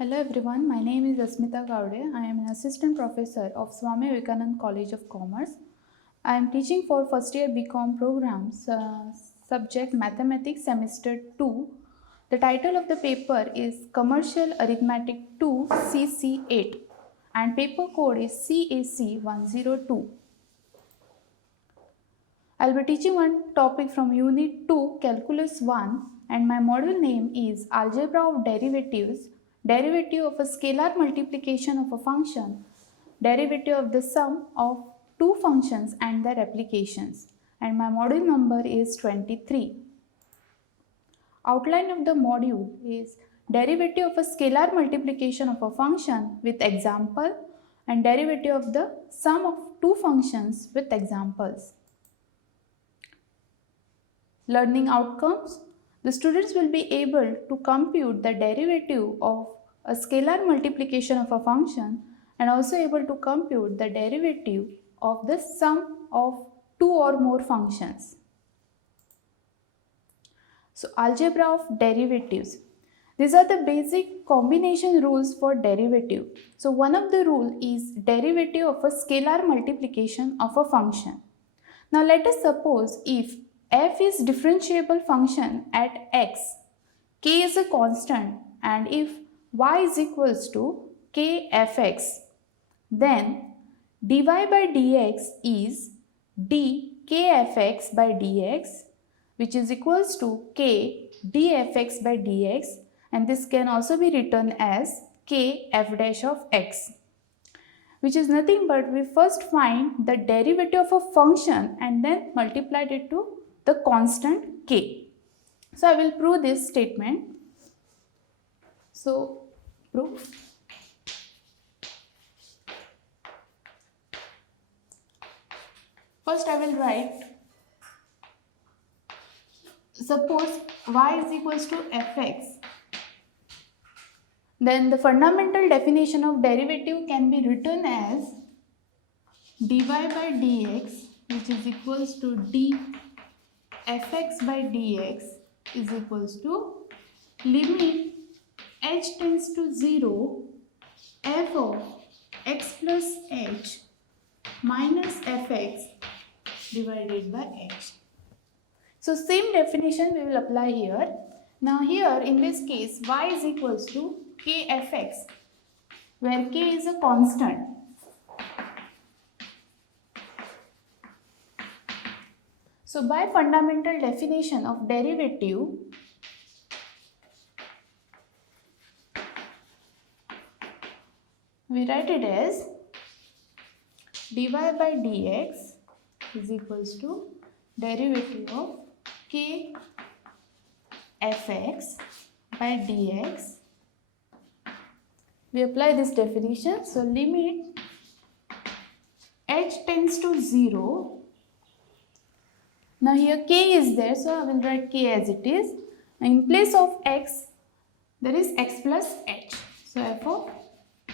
Hello everyone, my name is Asmita Gowde. I am an assistant professor of Swami Vivekanand College of Commerce. I am teaching for first year BCom programs, subject Mathematics Semester 2. The title of the paper is Commercial Arithmetic 2 CC8 and paper code is CAC 102. I will be teaching one topic from Unit 2 Calculus 1 and my module name is Algebra of Derivatives, derivative of a scalar multiplication of a function, derivative of the sum of two functions and their applications, and my module number is 23. Outline of the module is derivative of a scalar multiplication of a function with example and derivative of the sum of two functions with examples. Learning outcomes. The students will be able to compute the derivative of a scalar multiplication of a function and also able to compute the derivative of the sum of two or more functions. So, algebra of derivatives. These are the basic combination rules for derivative. So, one of the rule is derivative of a scalar multiplication of a function. Now, let us suppose if f is differentiable function at x, k is a constant, and if y is equals to k fx, then dy by dx is d k fx by dx, which is equals to k dfx by dx, and this can also be written as k f dash of x, which is nothing but we first find the derivative of a function and then multiplied it to the constant k. So I will prove this statement. So proof. First I will write, suppose y is equals to fx, then the fundamental definition of derivative can be written as dy by dx, which is equals to d fx by dx is equals to limit h tends to 0 f of x plus h minus fx divided by h. So same definition we will apply here. Now here in this case y is equals to k fx, where k is a constant. So by fundamental definition of derivative, we write it as dy by dx is equals to derivative of k fx by dx. We apply this definition. So limit h tends to 0. Now here k is there, so I will write k as it is. In place of x, there is x plus h. So f of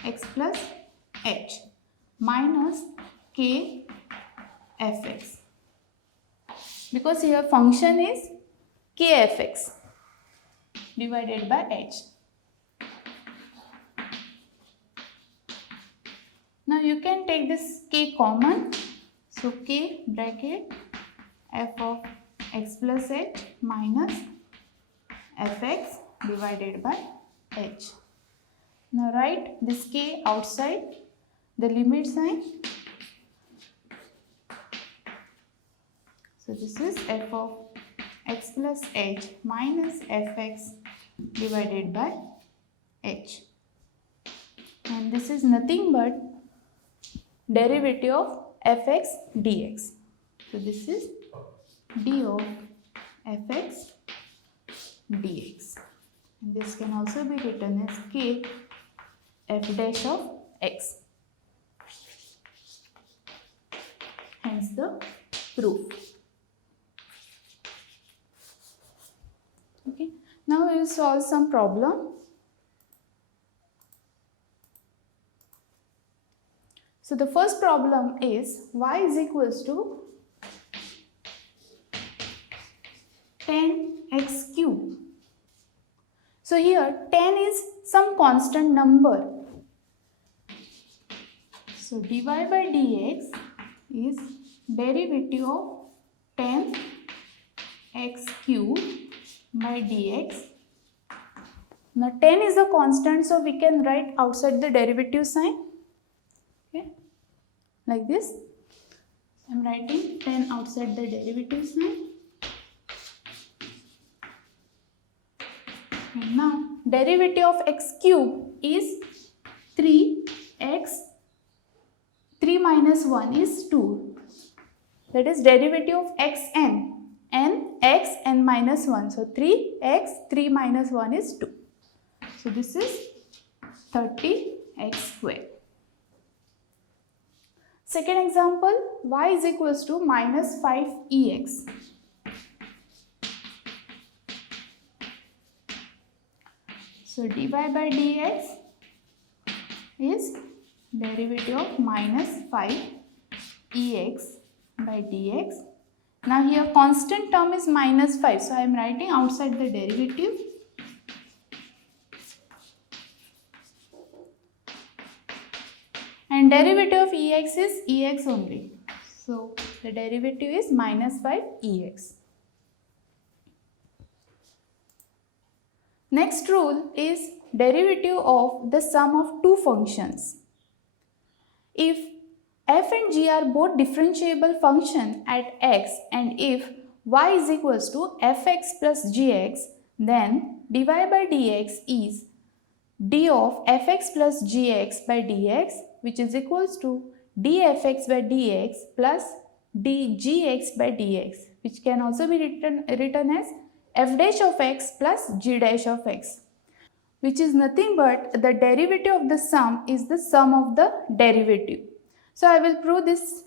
x plus h minus k fx. Because here function is k fx divided by h. Now you can take this k common. So k bracket f of x plus h minus fx divided by h. Now write this k outside the limit sign. So this is f of x plus h minus fx divided by h. And this is nothing but derivative of fx dx. So this is d of fx dx. And this can also be written as k f dash of x. Hence the proof. Okay. Now we will solve some problem. So the first problem is y is equals to 10x cube. So here 10 is some constant number. So dy by dx is derivative of 10 x cube by dx. Now 10 is a constant, so we can write outside the derivative sign. Okay, like this. I am writing 10 outside the derivative sign. And now derivative of x cube is 3x. 3 minus 1 is 2. That is derivative of xn. N x n minus 1. So 3x, 3 minus 1 is 2. So this is 30x square. Second example, y is equals to minus 5ex. So dy by dx is derivative of minus 5ex by dx. Now here constant term is minus 5. So I am writing outside the derivative. And derivative of ex is ex only. So the derivative is minus 5ex. Next rule is derivative of the sum of two functions. If f and g are both differentiable function at x, and if y is equals to fx plus gx, then dy by dx is d of fx plus gx by dx, which is equals to dfx by dx plus dgx by dx, which can also be written as f dash of x plus g dash of x, which is nothing but the derivative of the sum is the sum of the derivative. So I will prove this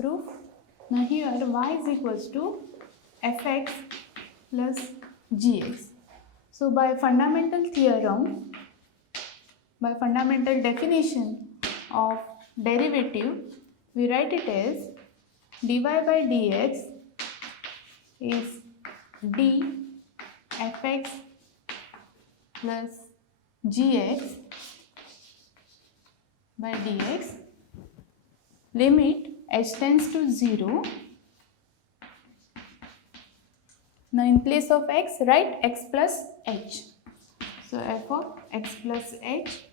proof. Now here y is equals to fx plus gx. So by fundamental theorem, by fundamental definition of derivative, we write it as dy by dx is d fx plus gx by dx, limit h tends to 0. Now in place of x, write x plus h. So f of x plus h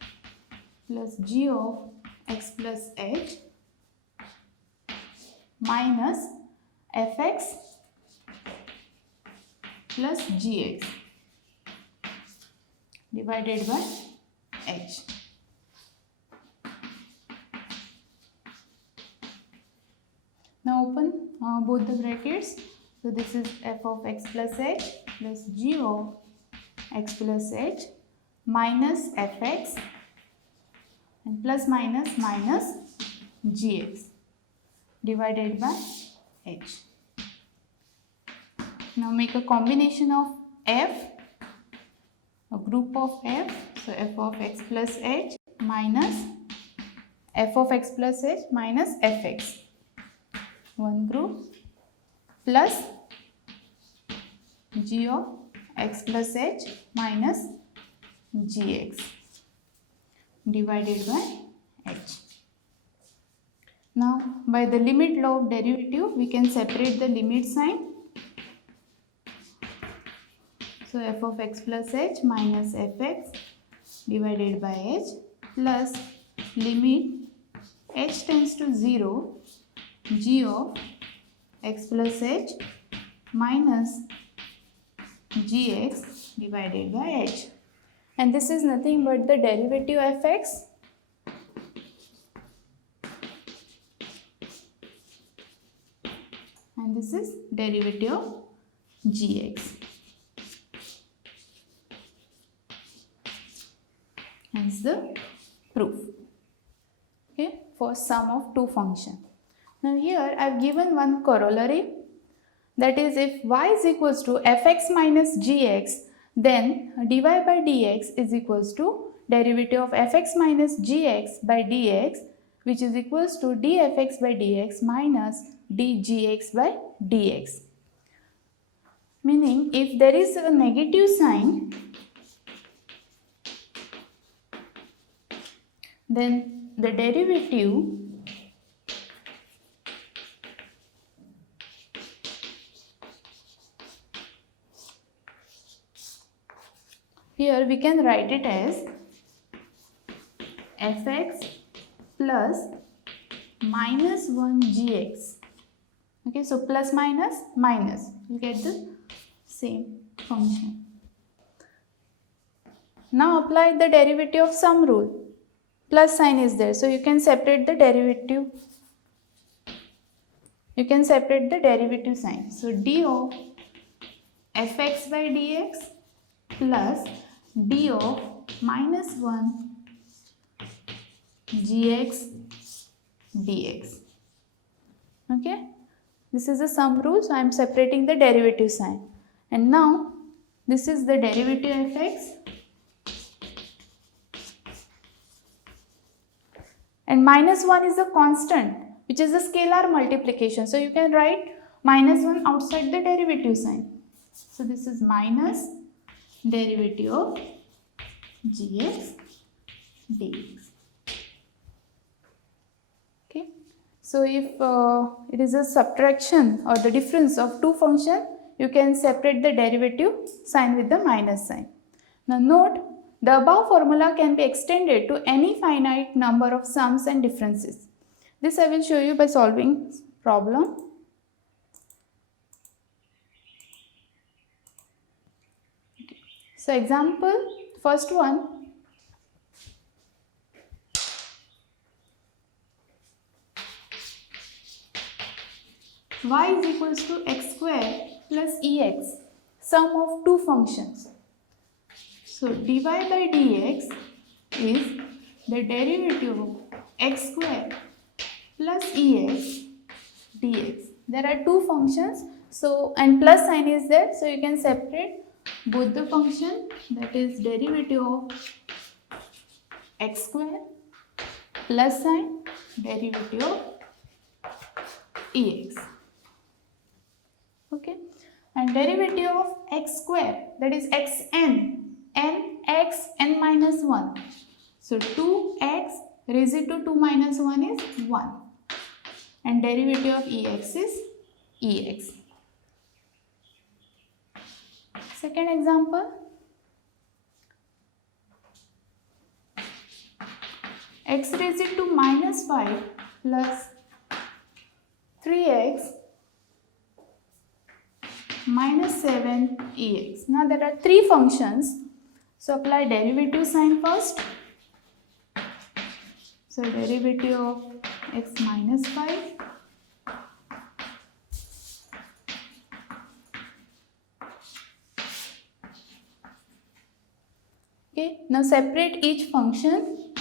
plus g of x plus h minus fx plus gx divided by h. Now open both the brackets. So this is f of x plus h plus g of x plus h minus fx and plus minus minus gx divided by h. Now make a combination of f, a group of f. So f of x plus h minus f of x plus h minus fx. One group plus g of x plus h minus gx divided by h. Now by the limit law of derivative, we can separate the limit sign. So f of x plus h minus fx divided by h plus limit h tends to 0 g of x plus h minus gx divided by h, and this is nothing but the derivative fx and this is derivative of gx. Hence the proof, okay, for sum of two functions. Now here I have given one corollary, that is if y is equals to fx minus gx, then dy by dx is equals to derivative of fx minus gx by dx, which is equals to dfx by dx minus dgx by dx. Meaning if there is a negative sign, then the derivative here we can write it as fx plus minus 1 gx. Okay, so plus minus minus, you get the same function. Now apply the derivative of sum rule. Plus sign is there, so you can separate the derivative. You can separate the derivative sign. So d of fx by dx plus d of minus 1 gx dx. Okay, this is the sum rule, so I am separating the derivative sign. And now this is the derivative fx and minus 1 is a constant which is a scalar multiplication, so you can write minus 1 outside the derivative sign. So this is minus derivative of gx dx. Okay, so if it is a subtraction or the difference of two functions, you can separate the derivative sign with the minus sign. Now note, the above formula can be extended to any finite number of sums and differences. This I will show you by solving problem. Okay. So example, first one. Y is equals to x square plus ex, sum of two functions. So dy by dx is the derivative of x square plus ex dx. There are two functions, so and plus sign is there, so you can separate both the function, that is derivative of x square plus sign derivative of ex. Okay, and derivative of x square, that is xn, n x n minus 1. So 2x raised to 2 minus 1 is 1, and derivative of ex is ex. Second example, x raised to minus 5 plus 3x minus 7 ex. Now there are three functions, so apply derivative sign first. So derivative of x minus 5 okay. Now separate each function.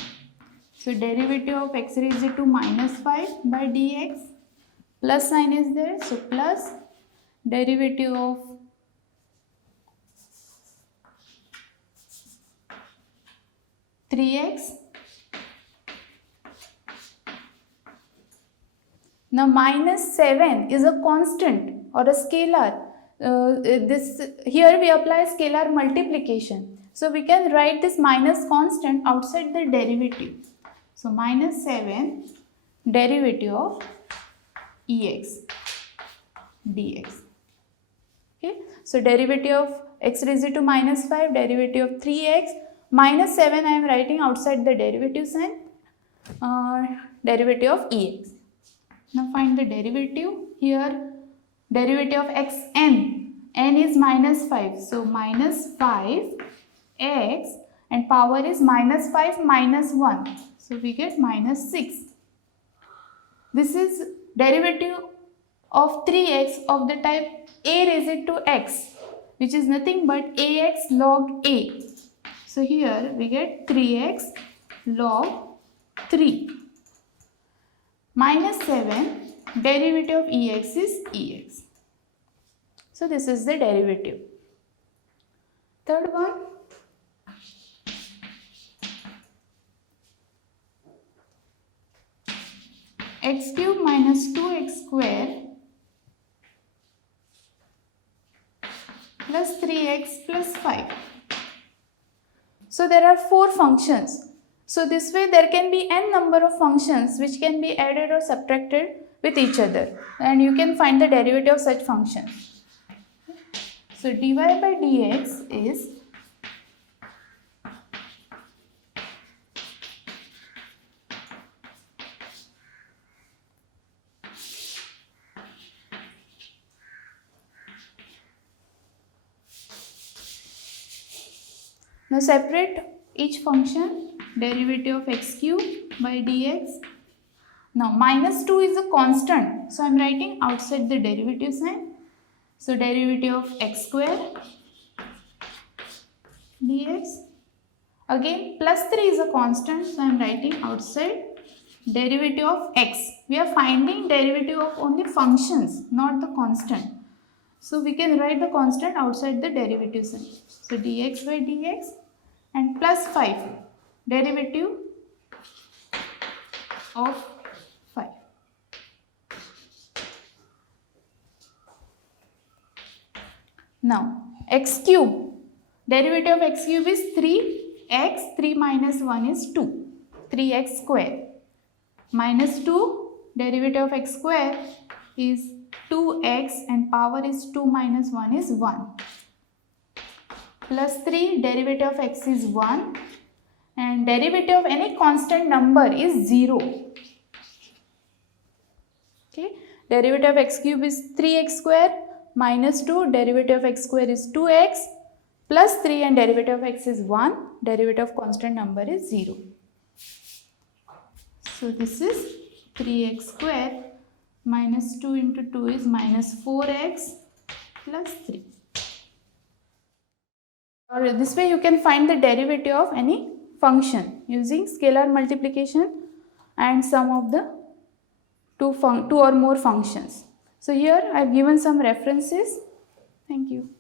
So derivative of x raised to minus 5 by dx, plus sign is there, so plus derivative of (3x). Now minus 7 is a constant or a scalar. Here we apply scalar multiplication. So we can write this minus constant outside the derivative. So minus 7 derivative of ex dx. Okay. So derivative of x raised to minus 5, derivative of 3x, minus 7 I am writing outside the derivative sign, derivative of ex. Now find the derivative. Here derivative of xn, n is minus 5, so minus 5x and power is minus 5 minus 1, so we get minus 6. This is derivative of 3x of the type a raised to x, which is nothing but ax log a. So here we get 3x log 3. Minus 7 derivative of ex is ex. So this is the derivative. Third one, x cube minus 2x square plus 3x plus 5. So there are four functions So this way there can be n number of functions which can be added or subtracted with each other, and you can find the derivative of such functions. So dy by dx is now separate each function, derivative of x cube by dx. Now minus 2 is a constant, so I am writing outside the derivative sign. So derivative of x square dx. Again plus 3 is a constant, so I am writing outside derivative of x. We are finding derivative of only functions, not the constant. So we can write the constant outside the derivative sign. So dx by dx and plus 5 derivative of 5. Now x cube, derivative of x cube is 3x, 3 minus 1 is 2, 3x square. Minus 2, derivative of x square is 2x and power is 2 minus 1 is 1. Plus 3, derivative of x is 1 and derivative of any constant number is 0. Okay, derivative of x cube is 3x square, minus 2, derivative of x square is 2x, plus 3 and derivative of x is 1, derivative of constant number is 0. So this is 3x square minus 2 into 2 is minus 4x plus 3. Or this way you can find the derivative of any function using scalar multiplication and sum of the two or more functions. So here I have given some references. Thank you.